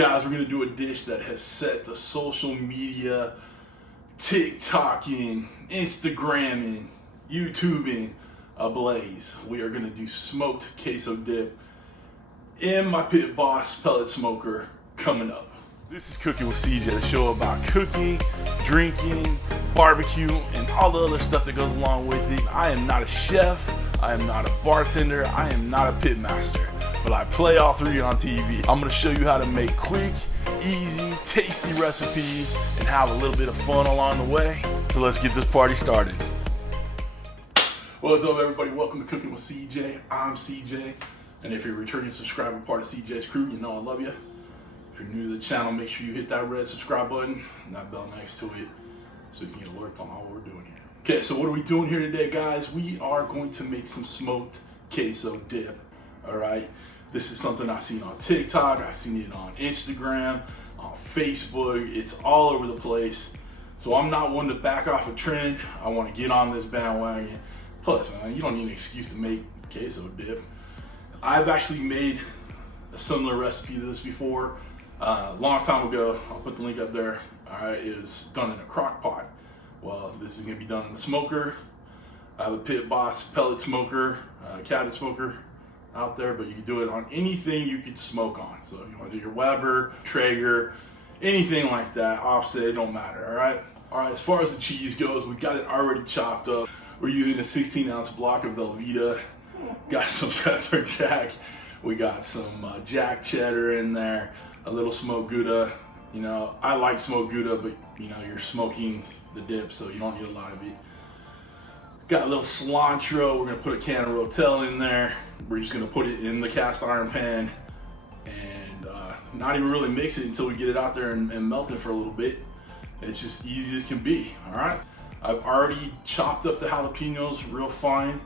Guys, we're gonna do a dish that has set the social media, TikToking, Instagramming, YouTubing ablaze. We are gonna do smoked queso dip in my Pit Boss pellet smoker coming up. This is Cooking with CJ, the show about cooking, drinking, barbecue, and all the other stuff that goes along with it. I am not a chef, I am not a bartender, I am not a pit master, but I play all three on TV. I'm gonna show you how to make quick, easy, tasty recipes and have a little bit of fun along the way. So let's get this party started. What's up, everybody? Welcome to Cooking with CJ. I'm CJ, and if you're a returning subscriber, part of CJ's crew, you know I love you. If you're new to the channel, make sure you hit that red subscribe button and that bell next to it so you can get alerts on all we're doing here. Okay, so what are we doing here today, guys? We are going to make some smoked queso dip, all right? This is something I've seen on TikTok, I've seen it on Instagram, on Facebook, it's all over the place. So I'm not one to back off a trend. I want to get on this bandwagon. Plus, man, you don't need an excuse to make queso dip. I've actually made a similar recipe to this before. A long time ago, I'll put the link up there. All right, it's done in a crock pot. Well, this is gonna be done in the smoker. I have a Pit Boss pellet smoker, cabinet smoker out there, but you can do it on anything you could smoke on. So if you want to do your Weber, Traeger, anything like that, offset, it don't matter. All right. All right. As far as the cheese goes, we got it already chopped up. We're using a 16-ounce block of Velveeta. Got some pepper jack. We got some jack cheddar in there. A little smoked Gouda. You know, I like smoked Gouda, but you know, you're smoking the dip, so you don't need a lot of it. Got a little cilantro. We're gonna put a can of Rotel in there. We're just gonna put it in the cast iron pan and not even really mix it until we get it out there and melt it for a little bit. It's just easy as can be, all right? I've already chopped up the jalapenos real fine,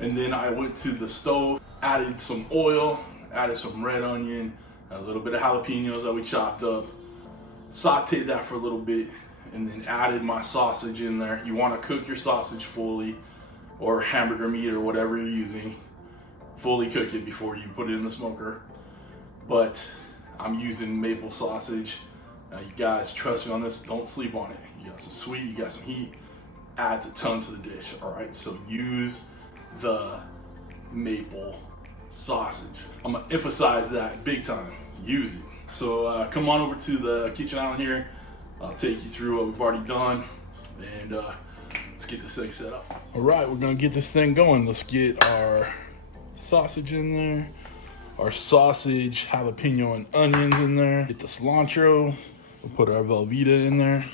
and then I went to the stove, added some oil, added some red onion, a little bit of jalapenos that we chopped up, sauteed that for a little bit, and then added my sausage in there. You want to cook your sausage fully, or hamburger meat or whatever you're using. Fully cook it before you put it in the smoker. But I'm using maple sausage. Now you guys, trust me on this, don't sleep on it. You got some sweet, you got some heat, adds a ton to the dish, all right? So use the maple sausage. I'm gonna emphasize that big time, use it. So come on over to the kitchen island here. I'll take you through what we've already done, and let's get this thing set up. All right, we're gonna get this thing going. Let's get our sausage in there, our sausage, jalapeno, and onions in there. Get the cilantro. We'll put our Velveeta in there.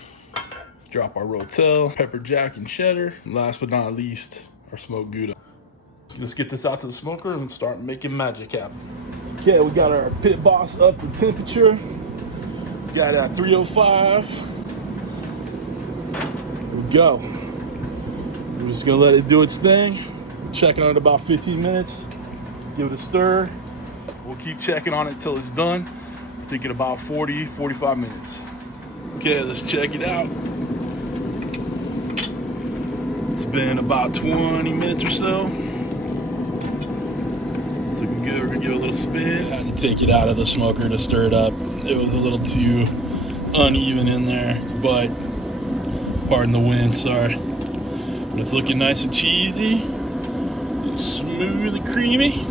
Drop our Rotel, pepper jack, and cheddar. And last but not least, our smoked Gouda. Let's get this out to the smoker and start making magic happen. Okay, we got our Pit Boss up to temperature. Got it at 305. Here we go. We're just gonna let it do its thing. Checking on it about 15 minutes. Give it a stir. We'll keep checking on it till it's done. Thinking about 40, 45 minutes. Okay, let's check it out. It's been about 20 minutes or so. It's looking good. We're gonna give it a little spin. I had to take it out of the smoker to stir it up. It was a little too uneven in there, but pardon the wind, sorry. But it's looking nice and cheesy, smooth and creamy.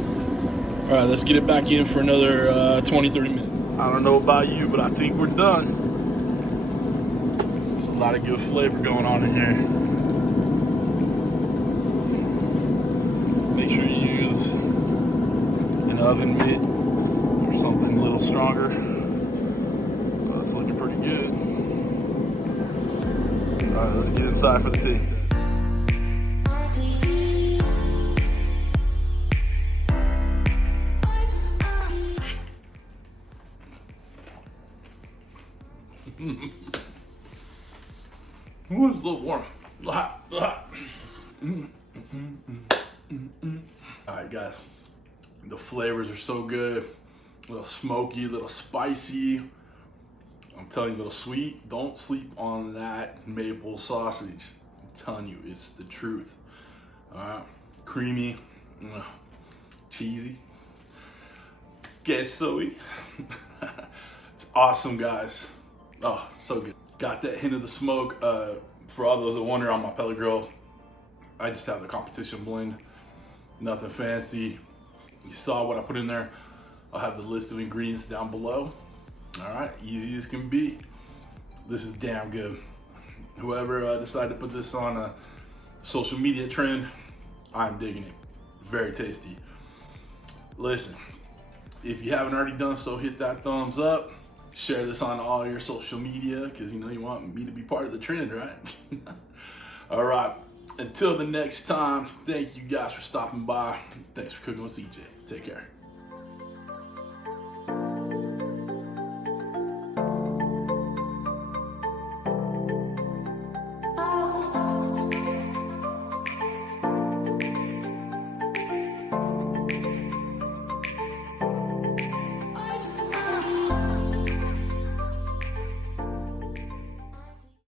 All right, let's get it back in for another 20, 30 minutes. I don't know about you, but I think we're done. There's a lot of good flavor going on in here. Make sure you use an oven mitt or something a little stronger. Oh, it's looking pretty good. All right, let's get inside for the taste test. Ooh, it's a little warm. Hot. All right, guys. The flavors are so good. A little smoky, a little spicy. I'm telling you, a little sweet. Don't sleep on that maple sausage. I'm telling you, it's the truth. All right, creamy, cheesy, queso-y. It's awesome, guys. Oh, so good. Got that hint of the smoke. For all those that wonder, on my pellet grill, I just have the competition blend. Nothing fancy. You saw what I put in there. I'll have the list of ingredients down below. All right, easy as can be. This is damn good. Whoever decided to put this on a social media trend, I'm digging it. Very tasty. Listen, if you haven't already done so, hit that thumbs up. Share this on all your social media, because you know you want me to be part of the trend, right? All right, until the next time, thank you guys for stopping by. Thanks for cooking with CJ. Take care.